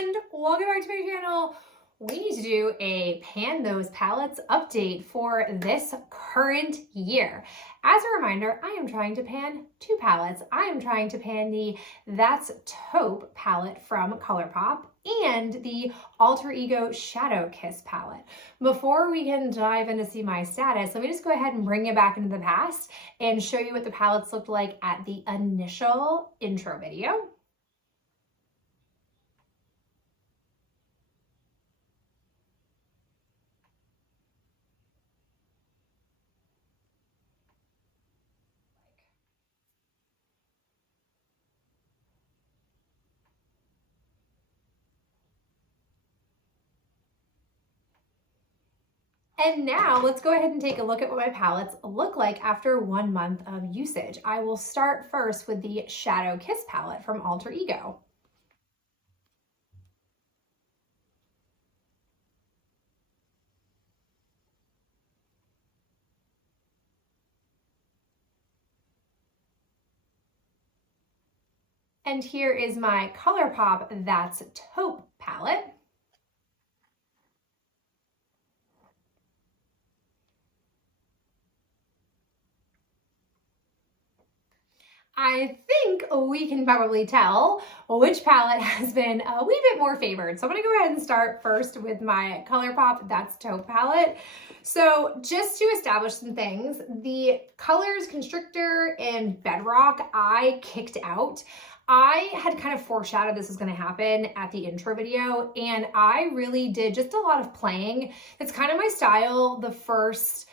and welcome back to my channel. We need to do a Pan Those Palettes update for this current year. As a reminder, I am trying to pan two palettes. I am trying to pan the That's Taupe palette from ColourPop and the Alter Ego Shadow Kiss palette. Before we can dive in to see my status, let me just go ahead and bring you back into the past and show you what the palettes looked like at the initial intro video. And now let's go ahead and take a look at what my palettes look like after 1 month of usage. I will start first with the Shadow Kiss palette from Alter Ego. And here is my ColourPop That's Taupe palette. I think we can probably tell which palette has been a wee bit more favored. So I'm gonna go ahead and start first with my ColourPop That's Taupe palette. So just to establish some things, the colors Constrictor and Bedrock I kicked out. I had kind of foreshadowed this was going to happen at the intro video, and I really did just a lot of playing. It's kind of my style the first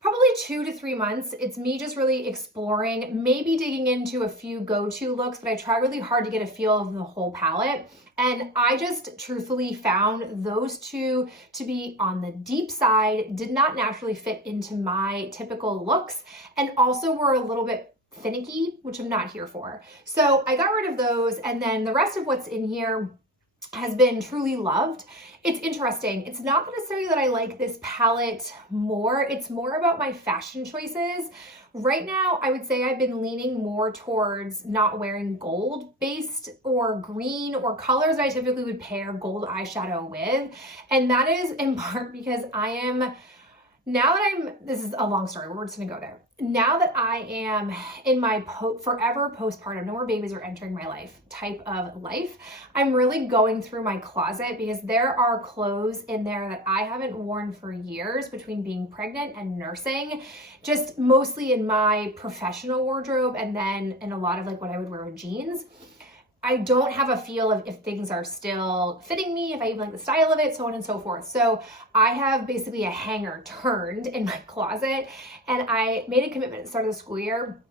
probably 2 to 3 months. It's me just really exploring, maybe digging into a few go-to looks, but I try really hard to get a feel of the whole palette. And I just truthfully found those two to be on the deep side, did not naturally fit into my typical looks, and also were a little bit finicky, which I'm not here for. So I got rid of those, and then the rest of what's in here has been truly loved. It's interesting. It's not necessarily that I like this palette more. It's more about my fashion choices. Right now, I would say I've been leaning more towards not wearing gold-based or green or colors that I typically would pair gold eyeshadow with. And that is in part because this is a long story, we're just gonna go there. Now that I am in my forever postpartum, no more babies are entering my life type of life, I'm really going through my closet because there are clothes in there that I haven't worn for years between being pregnant and nursing, just mostly in my professional wardrobe and then in a lot of like what I would wear with jeans. I don't have a feel of if things are still fitting me, if I even like the style of it, so on and so forth. So I have basically a hanger turned in my closet, and I made a commitment at the start of the school year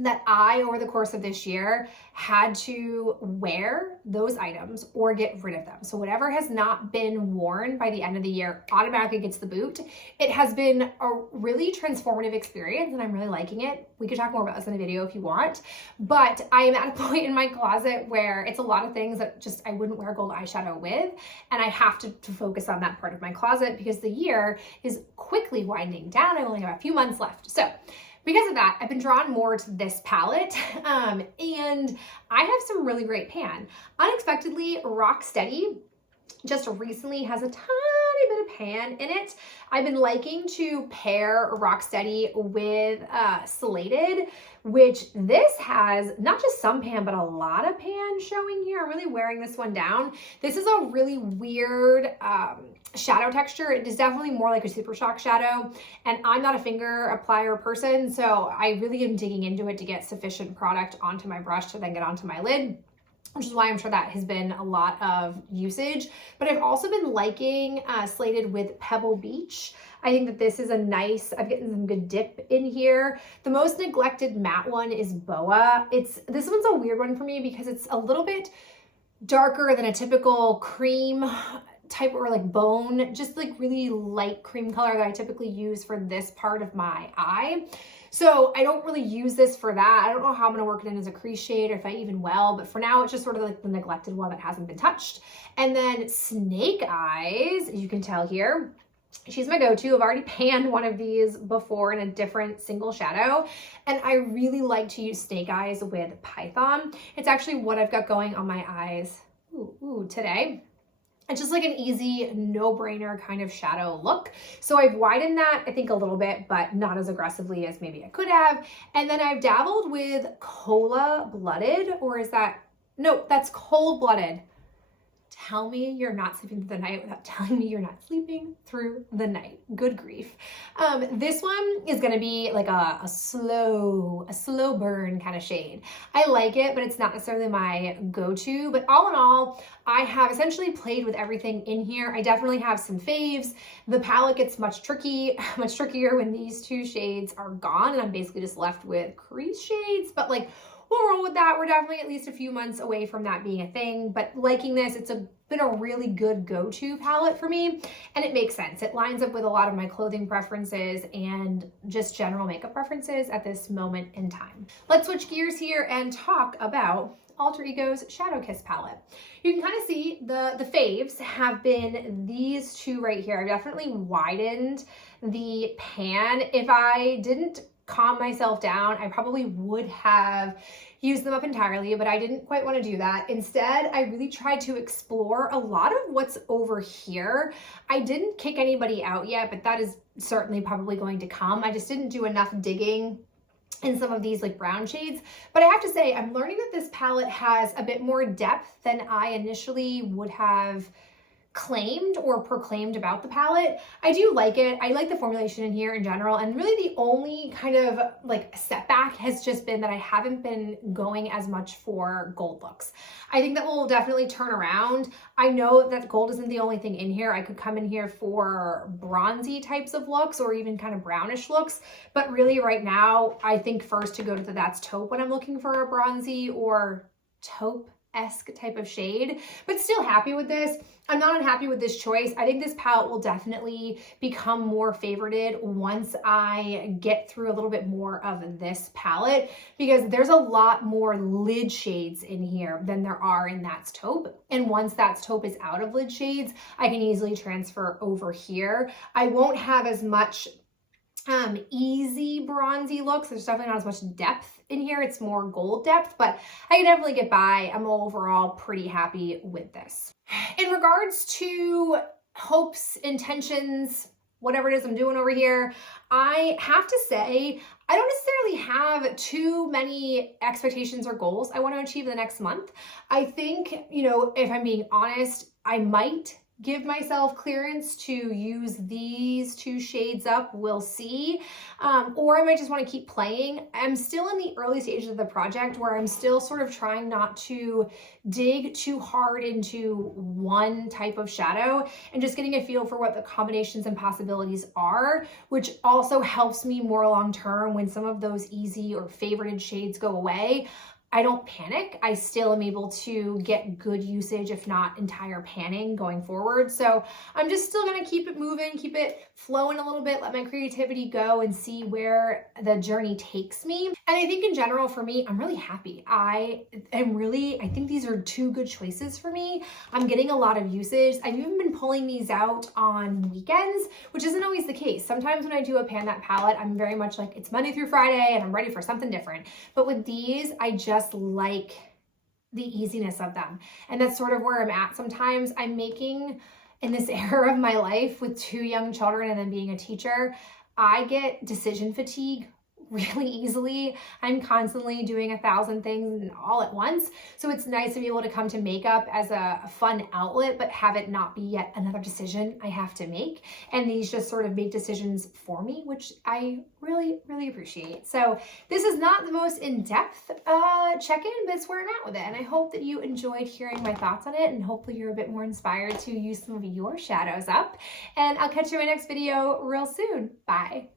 that I, over the course of this year, had to wear those items or get rid of them. So whatever has not been worn by the end of the year automatically gets the boot. It has been a really transformative experience and I'm really liking it. We could talk more about this in the video if you want, but I am at a point in my closet where it's a lot of things that just I wouldn't wear gold eyeshadow with, and I have to focus on that part of my closet because the year is quickly winding down. I only have a few months left. So because of that, I've been drawn more to this palette, and I have some really great pan. Unexpectedly, Rocksteady just recently has a tiny bit of pan in it. I've been liking to pair Rocksteady with Slated, which this has not just some pan, but a lot of pan showing here. I'm really wearing this one down. This is a really weird shadow texture. It is definitely more like a Super Shock shadow, and I'm not a finger applier person, so I really am digging into it to get sufficient product onto my brush to then get onto my lid, which is why I'm sure that has been a lot of usage. But I've also been liking Slated with Pebble Beach. I think that this is a nice, I'm getting some good dip in here. The most neglected matte one is Boa. This one's a weird one for me because it's a little bit darker than a typical cream type or like bone, just like really light cream color that I typically use for this part of my eye. So I don't really use this for that. I don't know how I'm gonna work it in as a crease shade or if I even will, but for now it's just sort of like the neglected one that hasn't been touched. And then Snake Eyes, you can tell here, she's my go-to. I've already panned one of these before in a different single shadow, and I really like to use Snake Eyes with Python. It's actually what I've got going on my eyes today. It's just like an easy, no-brainer kind of shadow look. So I've widened that, I think, a little bit, but not as aggressively as maybe I could have. And then I've dabbled with Cola Blooded, or is that, no, that's Cold Blooded. Tell me you're not sleeping through the night without telling me you're not sleeping through the night. Good grief. This one is going to be like a slow burn kind of shade. I like it, but it's not necessarily my go-to. But all in all, I have essentially played with everything in here. I definitely have some faves. The palette gets much trickier when these two shades are gone, and I'm basically just left with crease shades. But like, we'll roll with that. We're definitely at least a few months away from that being a thing, but liking this, it's been a really good go-to palette for me, and it makes sense. It lines up with a lot of my clothing preferences and just general makeup preferences at this moment in time. Let's switch gears here and talk about Alter Ego's Shadow Kiss palette. You can kind of see the faves have been these two right here. I've definitely widened the pan. If I didn't calm myself down, I probably would have used them up entirely, but I didn't quite want to do that. Instead, I really tried to explore a lot of what's over here. I didn't kick anybody out yet, but that is certainly probably going to come. I just didn't do enough digging in some of these like brown shades. But I have to say, I'm learning that this palette has a bit more depth than I initially would have claimed or proclaimed about the palette. I do like it. I like the formulation in here in general, and really the only kind of like setback has just been that I haven't been going as much for gold looks. I think that will definitely turn around. I know that gold isn't the only thing in here. I could come in here for bronzy types of looks or even kind of brownish looks, but really right now I think first to go to the That's Taupe when I'm looking for a bronzy or taupe-esque type of shade, but still happy with this. I'm not unhappy with this choice. I think this palette will definitely become more favorited once I get through a little bit more of this palette, because there's a lot more lid shades in here than there are in That's Taupe. And once That's Taupe is out of lid shades, I can easily transfer over here. I won't have as much easy bronzy looks. There's definitely not as much depth in here. It's more gold depth, but I can definitely get by. I'm overall pretty happy with this. In regards to hopes, intentions, whatever it is I'm doing over here, I have to say, I don't necessarily have too many expectations or goals I want to achieve in the next month. I think, you know, if I'm being honest, I might give myself clearance to use these two shades up, we'll see. Or I might just want to keep playing. I'm still in the early stages of the project where I'm still sort of trying not to dig too hard into one type of shadow and just getting a feel for what the combinations and possibilities are, which also helps me more long term when some of those easy or favorited shades go away. I don't panic. I still am able to get good usage, if not entire panning going forward. So I'm just still going to keep it moving, keep it flowing a little bit, let my creativity go and see where the journey takes me. And I think in general for me, I'm really happy. I think these are two good choices for me. I'm getting a lot of usage. I've even been pulling these out on weekends, which isn't always the case. Sometimes when I do a Pan That palette, I'm very much like it's Monday through Friday and I'm ready for something different. But with these, I just like the easiness of them. And that's sort of where I'm at. Sometimes I'm making, in this era of my life with 2 young children and then being a teacher, I get decision fatigue really easily. I'm constantly doing 1,000 things all at once. So it's nice to be able to come to makeup as a fun outlet, but have it not be yet another decision I have to make. And these just sort of make decisions for me, which I really, really appreciate. So this is not the most in-depth check-in, but it's where I'm at with it. And I hope that you enjoyed hearing my thoughts on it, and hopefully you're a bit more inspired to use some of your shadows up. And I'll catch you in my next video real soon. Bye.